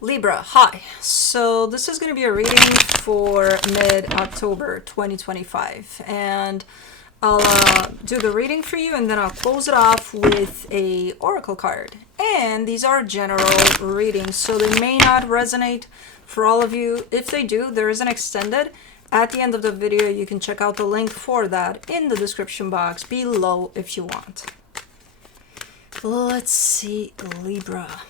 Libra, hi. So this is going to be a reading for mid-October 2025, and I'll do the reading for you, and then I'll close it off with a oracle card. And these are general readings, so they may not resonate for all of you. If they do, there is an extended. At the end of the video, you can check out the link for that in the description box below if you want. Let's see, Libra.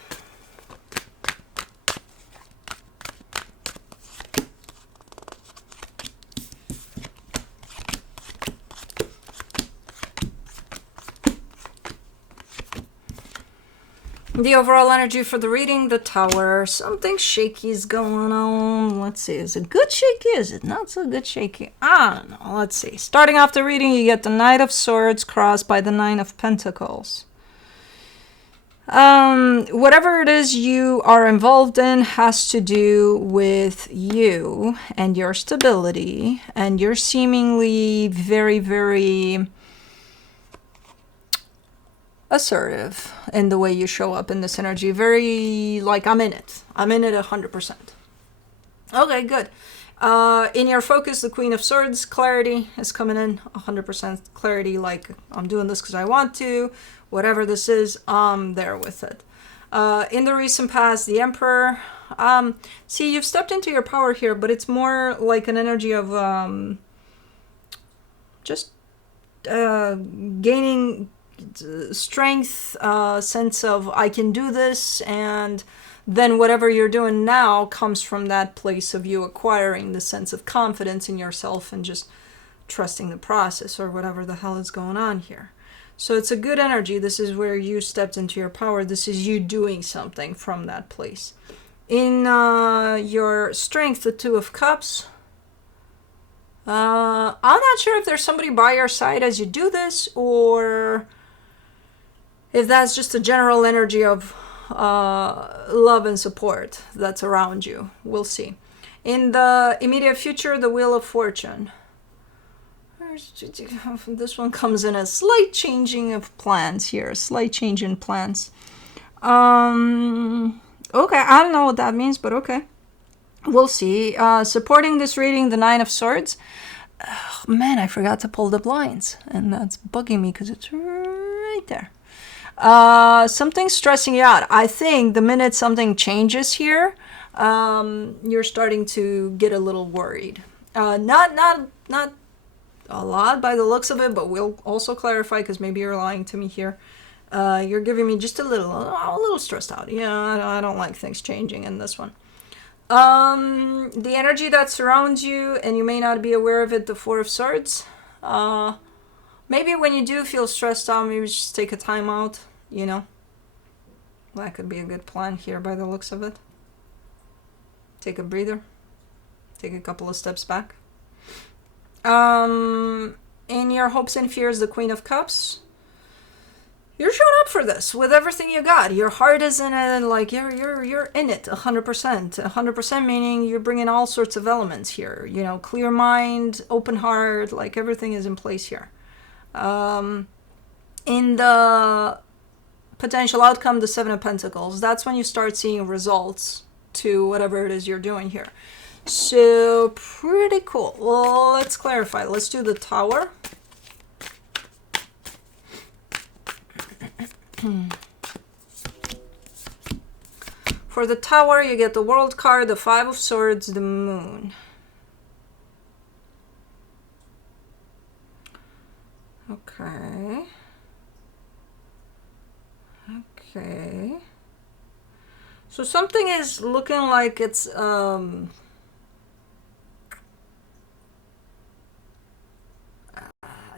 The overall energy for the reading, the Tower. Something shaky is going on. Let's see. Is it good shaky? Is it not so good shaky? I don't know. Let's see. Starting off the reading, you get the Knight of Swords crossed by the Nine of Pentacles. Whatever it is you are involved in has to do with you and your stability, and you're seemingly very, very assertive in the way you show up in this energy. Very like, I'm in it 100%. Okay, good. In your focus, the Queen of Swords, clarity is coming in. 100% clarity, like, I'm doing this because I want to. Whatever this is, I'm there with it. In the recent past, the Emperor. See, you've stepped into your power here, but it's more like an energy of just gaining strength, sense of I can do this, and then whatever you're doing now comes from that place of you acquiring the sense of confidence in yourself and just trusting the process or whatever the hell is going on here. So it's a good energy. This is where you stepped into your power. This is you doing something from that place. In your strength, the Two of Cups. I'm not sure if there's somebody by your side as you do this, or if that's just a general energy of love and support that's around you. We'll see. In the immediate future, the Wheel of Fortune. This one comes in a slight changing of plans here. Slight change in plans. Okay, I don't know what that means, but okay. We'll see. Supporting this reading, the Nine of Swords. Oh, man, I forgot to pull the blinds, and that's bugging me because it's right there. Something's stressing you out. I think the minute something changes here, you're starting to get a little worried. Not a lot by the looks of it, but we'll also clarify because maybe you're lying to me here. You're giving me just a little stressed out. Yeah, I don't like things changing in this one. The energy that surrounds you, and you may not be aware of it, the Four of Swords. Maybe when you do feel stressed out, maybe just take a time out, you know. That could be a good plan here by the looks of it. Take a breather. Take a couple of steps back. In your hopes and fears, the Queen of Cups. You're showing up for this with everything you got. Your heart is in it, like you're in it 100%. 100% meaning you're bringing all sorts of elements here. You know, clear mind, open heart, like everything is in place here. In the potential outcome, the Seven of Pentacles, that's when you start seeing results to whatever it is you're doing here. So, pretty cool. Well, let's clarify. Let's do the Tower. For the Tower, you get the World card, the Five of Swords, the Moon. Okay. Okay. So something is looking like it's I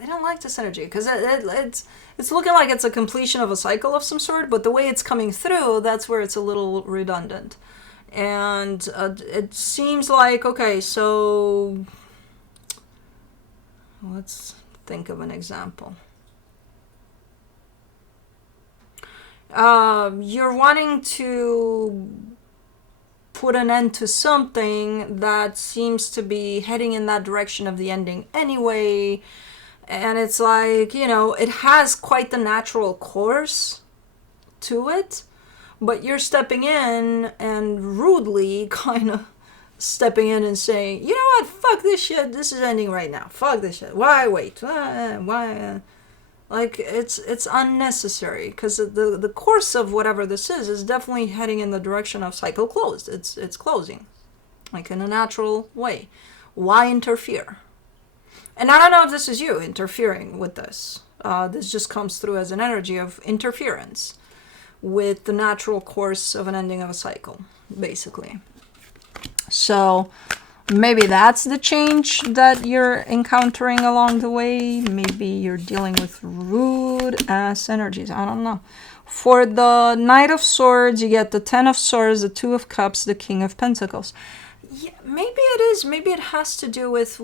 don't like this energy because it's looking like it's a completion of a cycle of some sort, but the way it's coming through, that's where it's a little redundant. And it seems like, okay, so let's think of an example. You're wanting to put an end to something that seems to be heading in that direction of the ending anyway. And it's like, you know, it has quite the natural course to it, but you're stepping in and rudely kind of stepping in and saying, you know what, fuck this shit, this is ending right now, fuck this shit, why wait, why like it's unnecessary, because the course of whatever this is definitely heading in the direction of cycle closed. It's closing, like in a natural way. Why interfere? And I don't know if this is you interfering with this. This just comes through as an energy of interference with the natural course of an ending of a cycle, basically. So maybe that's the change that you're encountering along the way. Maybe you're dealing with rude ass energies. I don't know. For the Knight of Swords, you get the Ten of Swords, the Two of Cups, the King of Pentacles. Yeah, maybe it is. Maybe it has to do with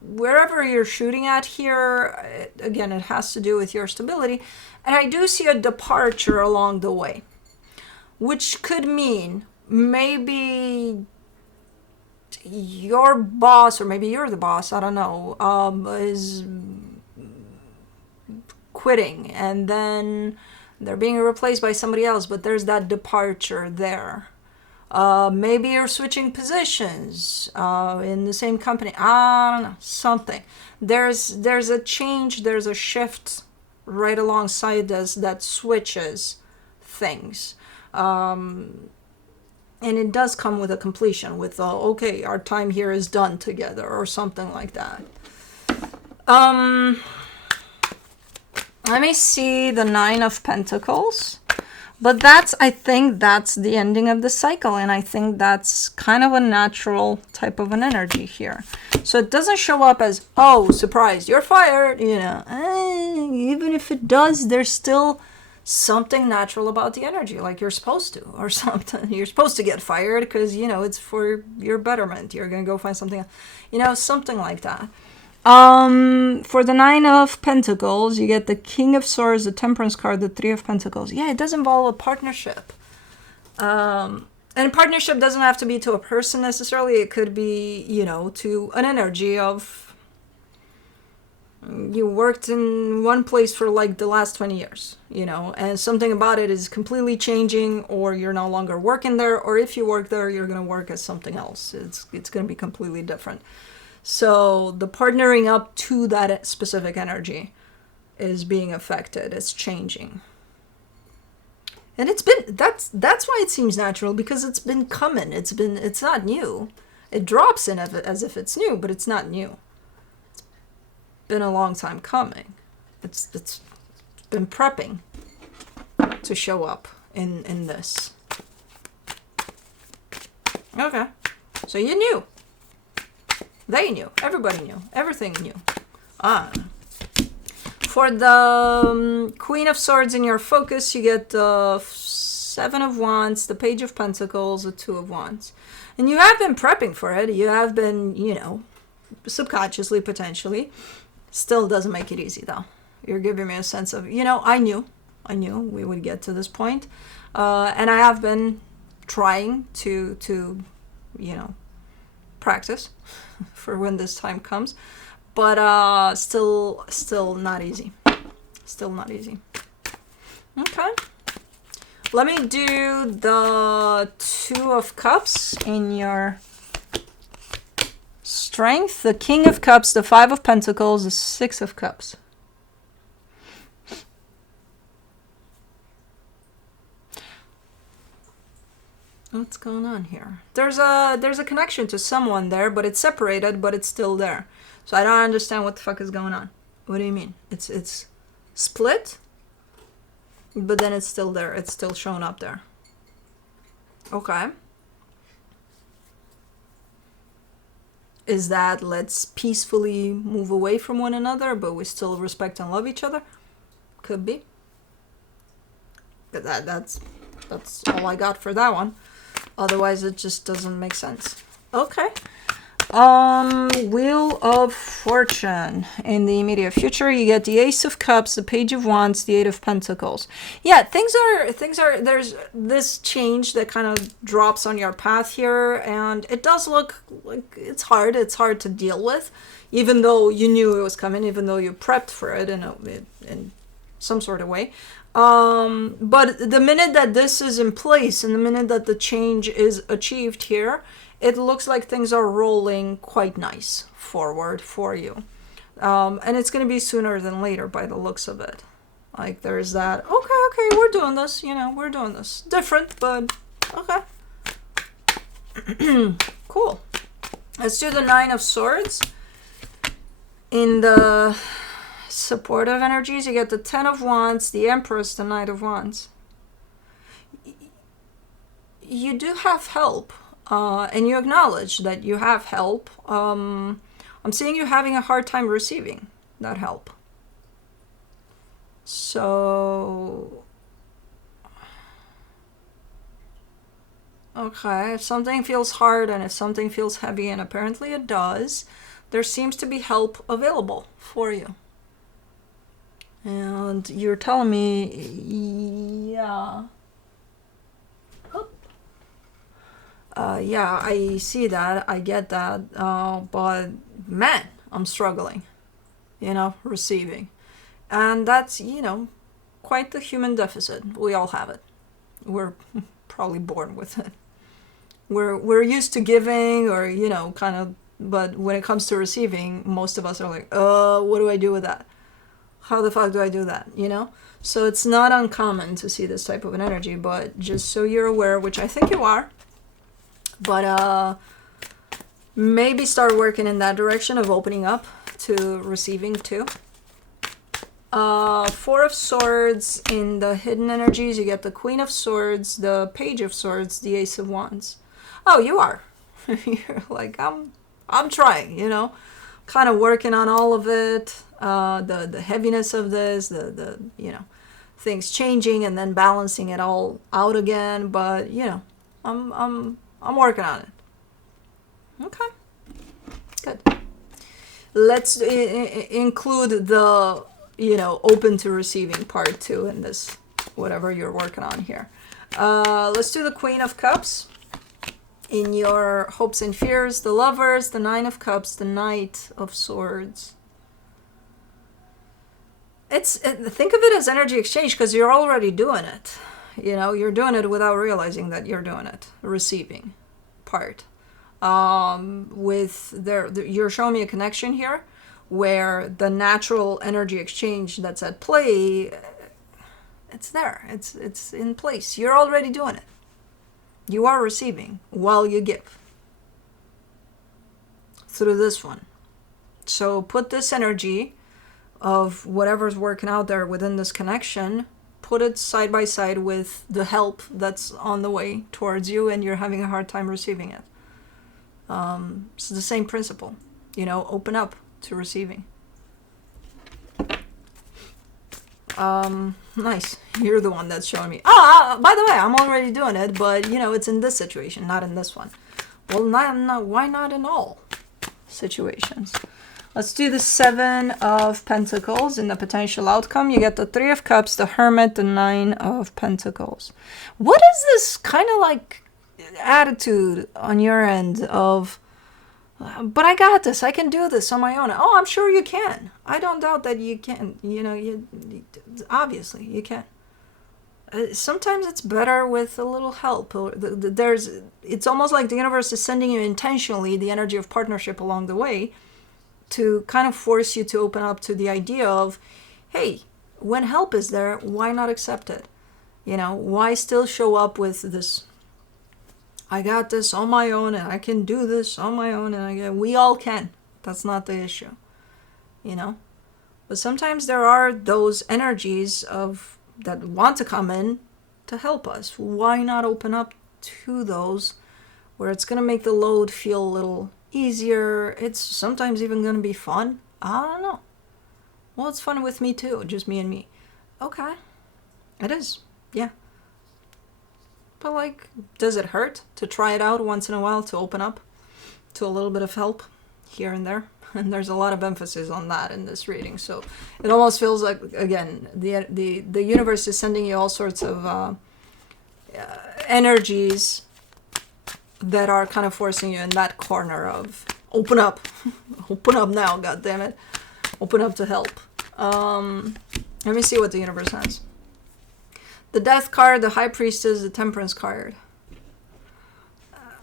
wherever you're shooting at here. Again, it has to do with your stability. And I do see a departure along the way, which could mean maybe your boss, or maybe you're the boss, I don't know, is quitting, and then they're being replaced by somebody else, but there's that departure there. Maybe you're switching positions in the same company. I don't know, something. There's a change, there's a shift right alongside this that switches things. And it does come with a completion, with okay, our time here is done together, or something like that. Let me see the Nine of Pentacles. But I think that's the ending of the cycle, and I think that's kind of a natural type of an energy here. So it doesn't show up as, oh, surprise, you're fired, you know. Even if it does, there's still something natural about the energy, like you're supposed to, or something. You're supposed to get fired because, you know, it's for your betterment. You're going to go find something else. You know, something like that. For the Nine of Pentacles, you get the King of Swords, the Temperance card, the Three of Pentacles. Yeah, it does involve a partnership. And a partnership doesn't have to be to a person necessarily. It could be, you know, to an energy of, you worked in one place for like the last 20 years, you know, and something about it is completely changing, or you're no longer working there, or if you work there, you're going to work as something else. It's going to be completely different. So the partnering up to that specific energy is being affected. It's changing. And that's why it seems natural, because it's been coming. It's not new. It drops in as if it's new, but it's not new. It's been a long time coming. It's been prepping to show up in this. Okay. So you knew. They knew. Everybody knew. Everything knew. For the Queen of Swords in your focus, you get the Seven of Wands, the Page of Pentacles, the Two of Wands. And you have been prepping for it. You have been, you know, subconsciously, potentially. Still doesn't make it easy, though. You're giving me a sense of, you know, I knew we would get to this point. And I have been trying to you know, practice for when this time comes, but still not easy. Still not easy. Okay, let me do the Two of Cups in your strength, the King of Cups, the Five of Pentacles, the Six of Cups. What's going on here? There's a connection to someone there, but it's separated, but it's still there. So I don't understand what the fuck is going on. What do you mean? It's split, but then it's still there. It's still showing up there. Okay. Is that let's peacefully move away from one another, but we still respect and love each other? Could be. But that's all I got for that one. Otherwise, it just doesn't make sense. Okay. Wheel of Fortune. In the immediate future, you get the Ace of Cups, the Page of Wands, the Eight of Pentacles. Yeah, things are, there's this change that kind of drops on your path here, and it does look like it's hard to deal with, even though you knew it was coming, even though you prepped for it in some sort of way. But the minute that this is in place and the minute that the change is achieved here, it looks like things are rolling quite nice forward for you. And it's going to be sooner than later by the looks of it. Like there's that, okay, we're doing this, we're doing this. Different, but okay. Cool. Let's do the Nine of Swords. In the supportive energies, you get the Ten of Wands, the Empress, the Knight of Wands. You do have help, and you acknowledge that you have help. I'm seeing you having a hard time receiving that help. So, okay, if something feels hard and if something feels heavy, and apparently it does, there seems to be help available for you. And you're telling me, yeah. Yeah, I see that, I get that, but man, I'm struggling, receiving. And that's, quite the human deficit. We all have it. We're probably born with it. We're used to giving or, kind of, but when it comes to receiving, most of us are like, what do I do with that? How the fuck do I do that, So it's not uncommon to see this type of an energy, but just so you're aware, which I think you are, but maybe start working in that direction of opening up to receiving too. Four of Swords. In the hidden energies, you get the Queen of Swords, the Page of Swords, the Ace of Wands. Oh, you are. You're like, I'm trying, kind of working on all of it. The heaviness of this, the things changing and then balancing it all out again. But I'm working on it. Okay, good. Let's include the open to receiving part too in this, whatever you're working on here. Let's do the Queen of Cups. In your hopes and fears, the Lovers, the Nine of Cups, the Knight of Swords. Think of it as energy exchange because you're already doing it. You're doing it without realizing that you're doing it. Receiving part. You're showing me a connection here where the natural energy exchange that's at play, it's there. It's in place. You're already doing it. You are receiving while you give through this one. So put this energy of whatever's working out there within this connection, put it side by side with the help that's on the way towards you and you're having a hard time receiving it. It's the same principle, open up to receiving. Nice. You're the one that's showing me. By the way, I'm already doing it, but it's in this situation, not in this one. Well, why not in all situations? Let's do the Seven of Pentacles in the potential outcome. You get the Three of Cups, the Hermit, the Nine of Pentacles. What is this kind of like attitude on your end of, but I got this, I can do this on my own? Oh, I'm sure you can. I don't doubt that you can. Obviously you can. Sometimes it's better with a little help. It's almost like the universe is sending you intentionally the energy of partnership along the way to kind of force you to open up to the idea of, hey, when help is there, why not accept it? Why still show up with this, I got this on my own and I can do this on my own, and we all can. That's not the issue, But sometimes there are those energies that want to come in to help us. Why not open up to those where it's going to make the load feel a little easier? It's sometimes even going to be fun. I don't know. Well, it's fun with me too, just me and me. Okay, it is, yeah. But does it hurt to try it out once in a while, to open up to a little bit of help here and there? And there's a lot of emphasis on that in this reading. So it almost feels like, again, the universe is sending you all sorts of energies that are kind of forcing you in that corner of open up. Open up now, goddammit. Open up to help. Let me see what the universe has. The Death card, the High Priestess, the Temperance card.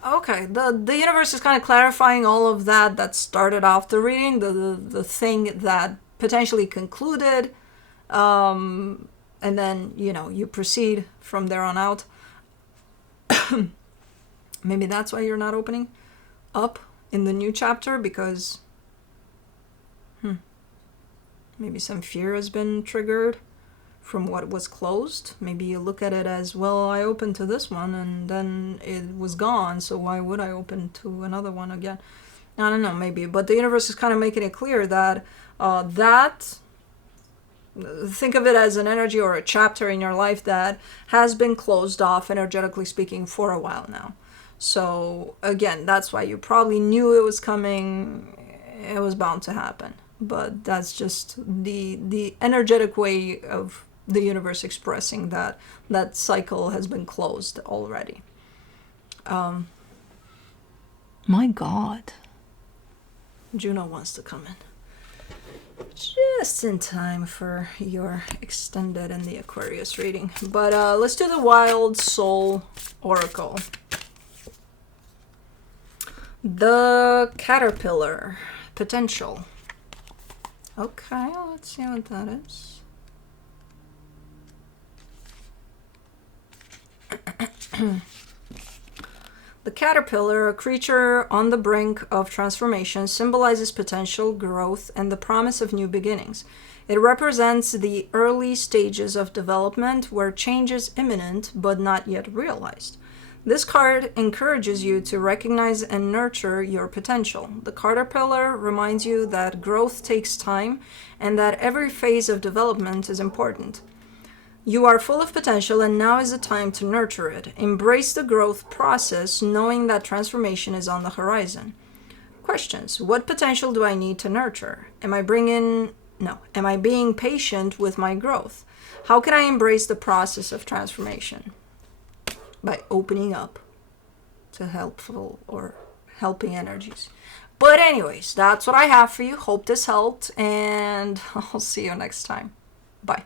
Okay, the universe is kind of clarifying all of that started off the reading, the thing that potentially concluded, and then, you proceed from there on out. Maybe that's why you're not opening up in the new chapter, because maybe some fear has been triggered from what was closed. Maybe you look at it as, well, I opened to this one and then it was gone, so why would I open to another one again? I don't know, maybe. But the universe is kind of making it clear that think of it as an energy or a chapter in your life that has been closed off, energetically speaking, for a while now. So again, that's why you probably knew it was coming. It was bound to happen. But that's just the energetic way of the universe expressing that cycle has been closed already. My God. Juno wants to come in just in time for your extended and the Aquarius reading. But let's do the Wild Soul Oracle. The Caterpillar. Potential. Okay, let's see what that is. The caterpillar, a creature on the brink of transformation, symbolizes potential, growth, and the promise of new beginnings. It represents the early stages of development where change is imminent but not yet realized. This card encourages you to recognize and nurture your potential. The caterpillar reminds you that growth takes time and that every phase of development is important. You are full of potential, and now is the time to nurture it. Embrace the growth process, knowing that transformation is on the horizon. Questions. What potential do I need to nurture? Am I being patient with my growth? How can I embrace the process of transformation? By opening up to helpful or helping energies. But anyways, that's what I have for you. Hope this helped, and I'll see you next time. Bye.